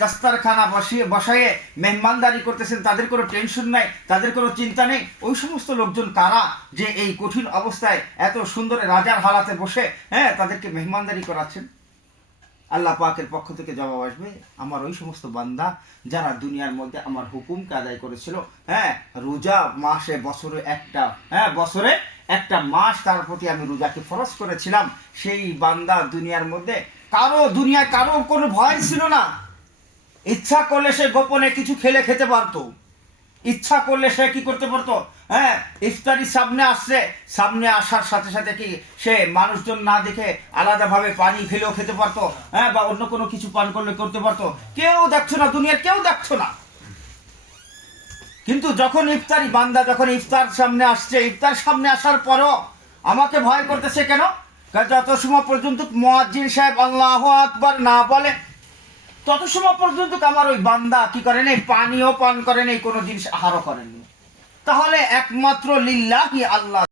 দাস্তারখানা বসায়ে মেহমানদারি করতেছেন, তাদের কোনো টেনশন নাই, তাদের কোনো চিন্তা নেই। ওই সমস্ত লোকজন কারা যে এই কঠিন অবস্থায় এত সুন্দর রাজার হালাতে বসে তাদেরকে মেহমানদারি করাচ্ছেন? আল্লাহ পাকের পক্ষ থেকে জবাব আসবে, আমার ওই সমস্ত বান্দা যারা দুনিয়ার মধ্যে আমার হুকুমকে আদায় করেছিল। রোজা মাসে বছরে একটা মাস তার প্রতি আমি রোজাকে ফরজ করেছিলাম। সেই বান্দা দুনিয়ার মধ্যে দুনিয়ায় কারো কোনো ভয় ছিল না। ইচ্ছা করলে সে গোপনে কিছু খেতে পারতো, ইচ্ছা করলে সে কি করতে পারতো, ইফতারি সামনে আসার সাথে সাথে কি সে মানুষজন না দেখে আলাদাভাবে পানি খেলেও খেতে পারতো, বা অন্য কোনো কিছু পান করলে করতে পারতো। কেউ দেখছো না, দুনিয়ার কেউ দেখছো না। কিন্তু যখন ইফতার সামনে আসার পরও আমাকে ভয় করতেছে কেন? যত সময় পর্যন্ত মুয়াজ্জিন সাহেব আল্লাহু আকবার না বলে, তত সময় পর্যন্ত আমার ওই বান্দা কি করেন, পানিও পান করেন, কোনো জিনিস আহারও করেননি। তাহলে একমাত্র লিল্লাহি আল্লাহ